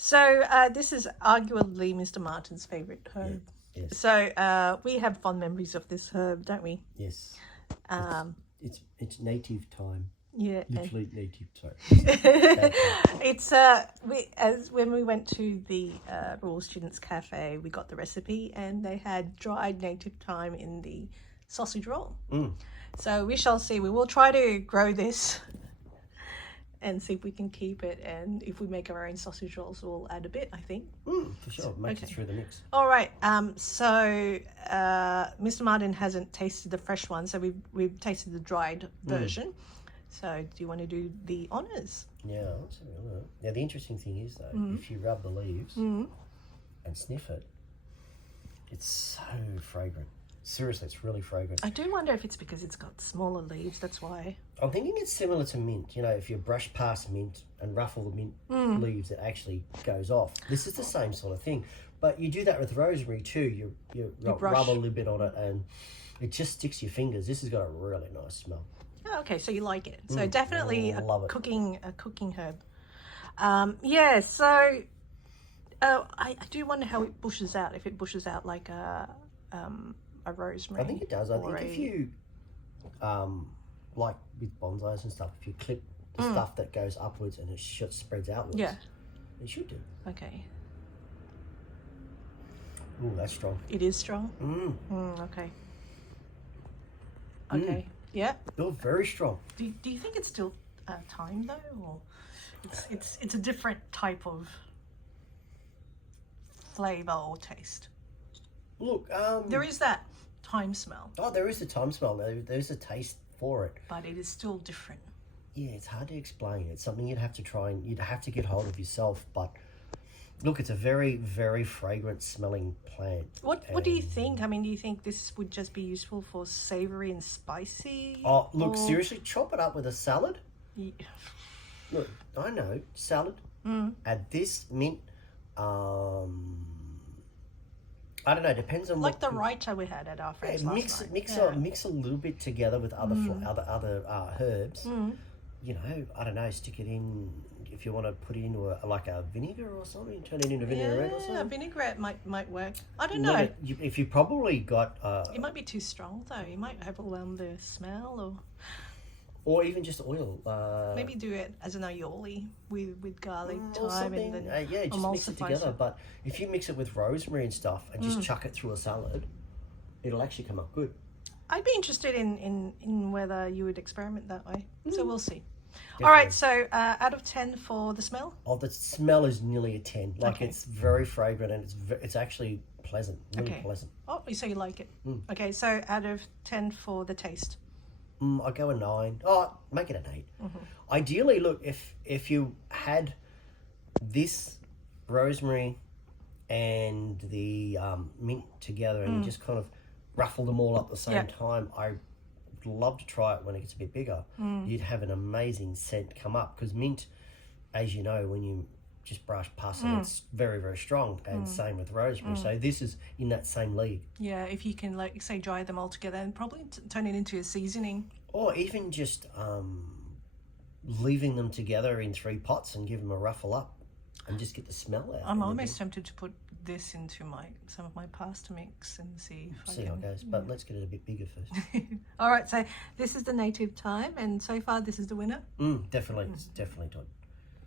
So this is arguably Mr. Martin's favourite herb. Yeah, yes. So we have fond memories of this herb, don't we? Yes. It's native thyme. Yeah. Literally native thyme. It's when we went to the Royal Students Cafe, we got the recipe and they had dried native thyme in the sausage roll. So we shall see. We will try to grow this and see if we can keep it, and if we make our own sausage rolls, we'll add a bit, I think. For sure. Make it through the mix. All right. So Mr. Martin hasn't tasted the fresh one, so we've tasted the dried version. So do you want to do the honours? Yeah. Now the interesting thing is though, if you rub the leaves and sniff it, it's so fragrant. Seriously, it's really fragrant. I do wonder if it's because it's got smaller leaves, that's why. I'm thinking it's similar to mint. You know, if you brush past mint and ruffle the mint leaves, it actually goes off. This is the same sort of thing. But you do that with rosemary too. You rub a little bit on it and it just sticks to your fingers. This has got a really nice smell. Oh, okay, so you like it. So definitely a cooking herb. So I do wonder how it bushes out, if it bushes out like a rosemary. I think it does. I think if you, like with bonsais and stuff, if you clip the stuff that goes upwards and it spreads outwards, it should do. Okay. Ooh, that's strong. It is strong? Okay. Okay. Yeah. Oh, very strong. Do you think it's still thyme though, or it's a different type of flavour or taste? Look, there is that thyme smell. Oh, there is a thyme smell. There's a taste for it. But it is still different. Yeah, it's hard to explain. It's something you'd have to try and you'd have to get hold of yourself. But look, it's a very, very fragrant smelling plant. What do you think? I mean, do you think this would just be useful for savoury and spicy? Oh, look, seriously, chop it up with a salad. Yeah. Look, I know, salad. Add this, mint, I don't know. Depends on like the raita we had at our friend's last night. Mix a little bit together with other herbs. You know, I don't know. Stick it in if you want to put it into a vinegar or something. Turn it into vinaigrette or something. Yeah, vinaigrette might work. I don't know. If you probably got it might be too strong though. You might overwhelm the smell, or even just oil. Maybe do it as an aioli with garlic, or thyme, something. and then just mix it together. But if you mix it with rosemary and stuff and just chuck it through a salad, it'll actually come up good. I'd be interested in whether you would experiment that way. So we'll see. Definitely. All right, so out of 10 for the smell? Oh, the smell is nearly a 10. It's very fragrant and it's actually pleasant, really pleasant. Oh, so you like it. Okay, so out of 10 for the taste? I'll go a 9. Oh, make it an 8. Ideally, look, if you had this rosemary and the mint together and you just kind of ruffle them all up at the same time, I would love to try it when it gets a bit bigger. You'd have an amazing scent come up because mint, as you know, when you just brush past it, it's very, very strong, and same with rosemary. So this is in that same league. Yeah, if you can, like, say, dry them all together and probably turn it into a seasoning. Or even just leaving them together in 3 pots and give them a ruffle up and just get the smell out. I'm almost tempted to put this into some of my pasta mix and see how it goes. But let's get it a bit bigger first. All right, so this is the native thyme, and so far this is the winner. Definitely, it's definitely done.